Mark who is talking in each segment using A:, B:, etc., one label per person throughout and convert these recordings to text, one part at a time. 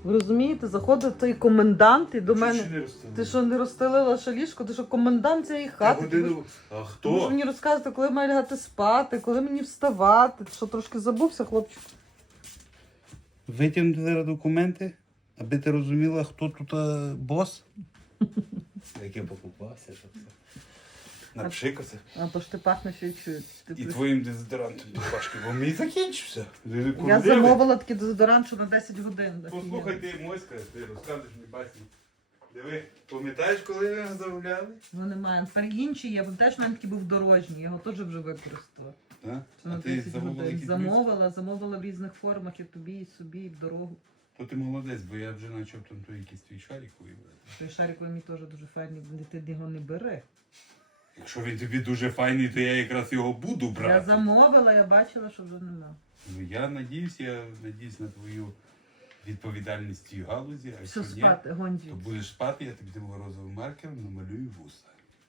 A: Ви розумієте, заходить той комендант і до
B: Чого
A: мене.
B: ще не розстелила?
A: Ти що, не розстелила ще ліжко? Ти що, комендант цієї хати? Ти
B: Годину. А
A: можеш
B: хто?
A: мені розказати, коли маю лягати спати, коли мені вставати? Ти що, трошки забувся, хлопчик?
B: Витягнути зараз документи, аби ти розуміла, хто тут бос. Як я покупався, що це. Напшикався.
A: А то ж ти пахнеш і чуєш.
B: І твоїм дезодорантом до пашки, бо мій закінчився.
A: Я замовила такий дезодорант, що на 10 годин.
B: Послухай ти, Моська, ти розказуєш мені басні. Диви, пам'ятаєш, коли ми його замовляли?
A: Ну немає. Тепер інші є, бо теж в мене такий був дорожній, я його теж вже використала.
B: Так?
A: Що
B: А
A: на
B: ти
A: 10
B: замовила
A: годин.
B: якісь
A: Замовила в різних формах і тобі, і собі, і в дорогу.
B: То ти молодець, бо я вже почав там той якийсь твій шарик виявляти.
A: Той шарик мені теж дуже файний, ти його не бери.
B: Якщо він тобі дуже файний, то я якраз його буду брати.
A: Я замовила, я бачила, що вже нема.
B: Ну, я надіюсь на твою відповідальність в цій галузі, а
A: Все
B: якщо ні,
A: спати, гонді.
B: то будеш спати, я тобі тим розовим маркером намалюю вуса.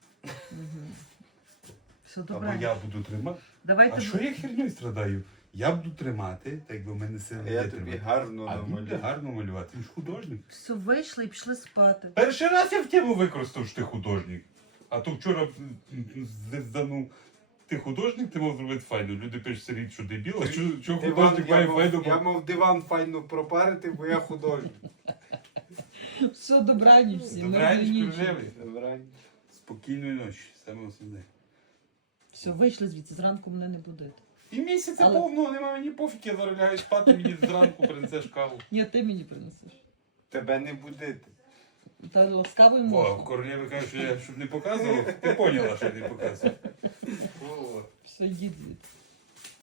A: Все
B: Або
A: добре.
B: я буду тримати.
A: Давайте
B: А що я херню страдаю? Я буду тримати, так би в мене сили
C: Я
B: не
C: тобі
B: тримати.
C: гарно
B: А він буде
C: намалюю.
B: гарно малювати, він ж художник.
A: все вийшли і пішли спати.
B: Перший раз я в тему використав, що ти художник. А то вчора зданув. Ти художник, ти мав зробити файно. Люди пишуть рід, що дебіл, а що
C: Диван,
B: художник має файно.
C: я мав диван файно пропарити, бо я художник.
A: Все, добраніч всім.
B: Добраніч,
A: мирної ночі.
B: королеви.
C: Добре.
B: Спокійної ночі, саме основне.
A: Все, вийшли звідси, зранку мене не будити.
B: І місяця
A: Але-
B: повного немає, мені пофіг, я зараз лягаю спати, мені зранку принесеш каву.
A: Ні, ти мені принесеш.
C: Тебе не будити.
A: Та ласкавий
B: О,
A: можна.
B: королеви кажуть, що я щоб не показував, ти поняла, що я не показував.
A: Все, їдь звідси.